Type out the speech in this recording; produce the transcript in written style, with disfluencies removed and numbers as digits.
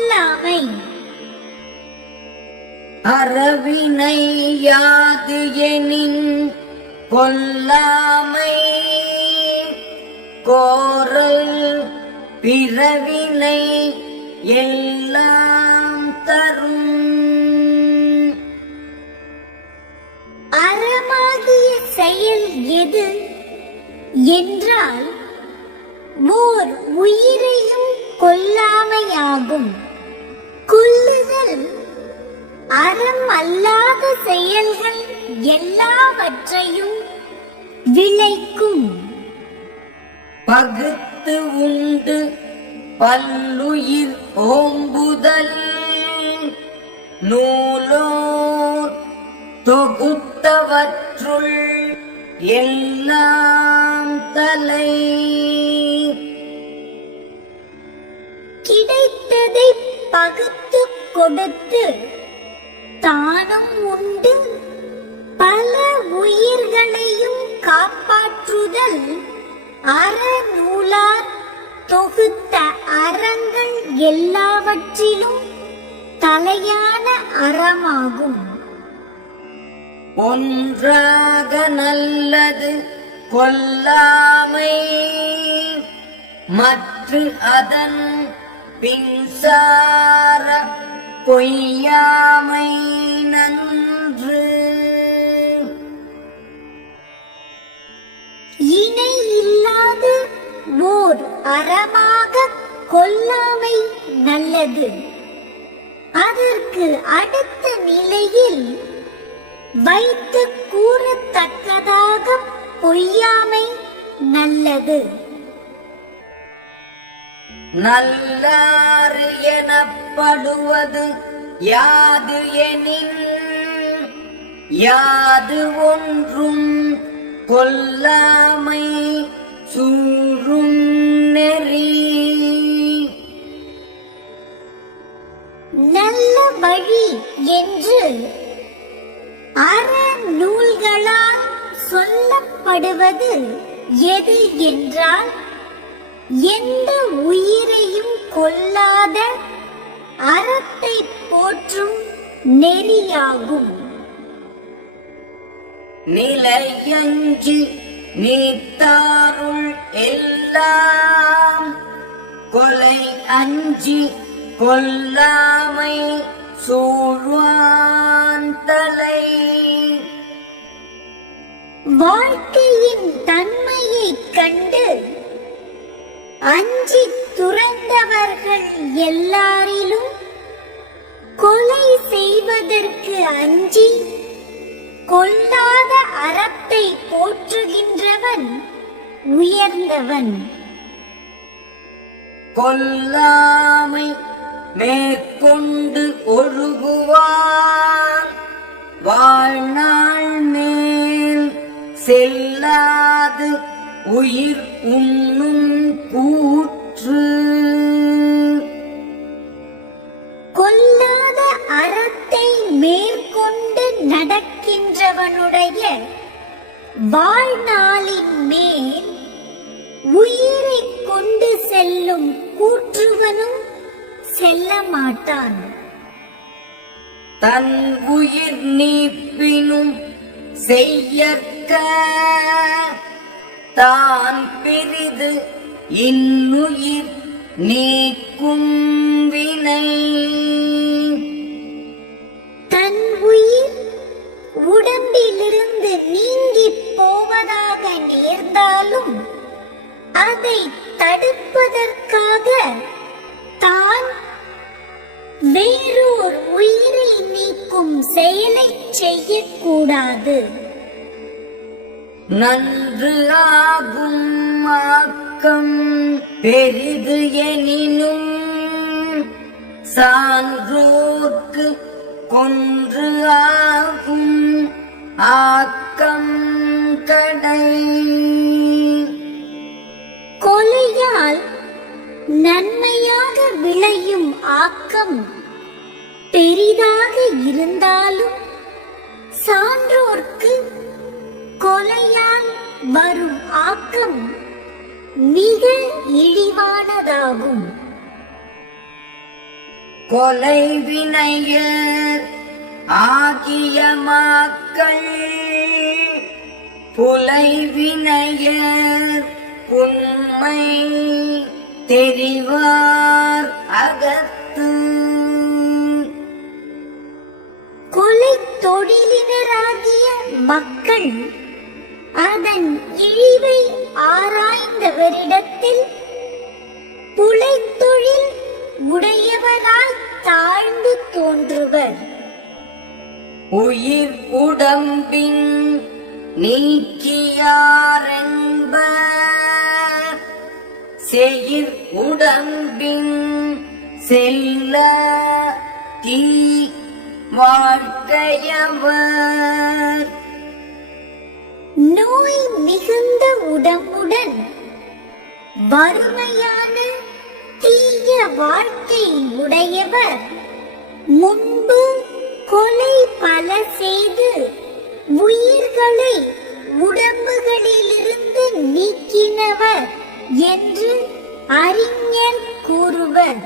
கொல்லாமை. அறவினை யாது எனின் கொல்லாமை, கோரல் பிறவினை எல்லாம் தரும். அறமாகிய செயல் எது என்றால் ஓர் உயிரையும் கொல்லாமையாகும். கொல்லுதல் அறம் அல்லாத செயல்கள் எல்லாவற்றையும் விளைக்கும். பகுத்து உண்டு பல்லுயிர் ஓம்புதல், நூலோர் தொகுத்தவற்றுள் எல்லாம் தலை. கிடைத்ததை பகுத்து கொடுத்து தானும் உண்டு பல உயிர்களையும் காப்பாற்றுதல் அறநூலார் தொகுத்த அறங்கள் எல்லாவற்றிலும் தலையான அறமாகும். ஒன்றாக நல்லது கொல்லாமை, மற்ற அதன் பின்சார பொய்யாமை நன்று. இணை இல்லாத ஓர் அறமாக கொல்லாமை நல்லது. அதற்கு அடுத்த நிலையில் வைத்து கூறத்தக்கதாக பொய்யாமை நல்லது. நல்லாறு எனப்படுவது யாது எனின், யாது ஒன்றும் கொல்லாமை சூறும் நெறி. நல்ல வழி என்று அறநூல்களால் சொல்லப்படுவது எது என்றால் எந்த உயிரையும் கொல்லாத அறத்தை போற்றும் நெறியாகும். நிலையஞ்சி நீத்தாருள் எல்லாம், கொலை அஞ்சி கொல்லாமை சூழ்வான் தலை. வாழ்க்கையின் தன்மையைக் கண்டு அஞ்சி துறந்தவர்கள் எல்லாரிலும் கொலை செய்வதற்கு அஞ்சி கொல்லாத அறத்தை போற்றுகின்றவன் உயர்ந்தவன். கொல்லாமை மேற்கொண்டு ஒழுகுவான், வாழ்நாள் மேல் செல்லாது உயிர் உண்ணும் கூற்று. கொல்லாத அறத்தை மேற்கொண்டு நடக்கின்றவனுடைய வாழ்நாளின் மேல் உயிரை கொண்டு செல்லும் கூற்றுவனும் செல்ல மாட்டான். தன் உயிர் நீப்பினும் செய்யற்க, தான் பிரிது இன்னுயிர் நீக்கும் வினை. தன் உயிர் உடம்பிலிருந்து நீங்கி போவதாக நேர்ந்தாலும் அதை தடுப்பதற்காக தான் வேறோர் உயிரை நீக்கும் செயலை செய்யக்கூடாது. நன்று ஆகும் ஆக்கம் பெரிது எனினும், சான்றோர்க்கு கொன்று ஆகும் ஆக்கம் கடை. கொலையால் நன்மையாக விளையும் ஆக்கம் பெரிதாக இருந்தாலும் சான்றோர்க்கு கொலையால் வரும் ஆக்கம் மிக இழிவானதாகும். கொலை வினையர் ஆகிய மாக்கள் புலை வினையர் உண்மை தெரிவார் அகத்து. கொலை தொழிலினராகிய மக்கள் அதன் இழிவை ஆராய்ந்தவரிடத்தில் புலைத்தொழில் உடையவராய் தாழ்ந்து தோன்றுவர். உயிர் உடம்பின் நீக்கியாரென்பர் செயிர் உடம்பின் செல்ல தீ வாழ்க்கையவர். நோய் மிகுந்த உடம்புடன் வறுமையான தீய வாழ்க்கை உடையவர் முன்பு கொலை பல செய்து உயிர்களை உடம்புகளிலிருந்து நீக்கினவர் என்று அறிஞர் கூறுவர்.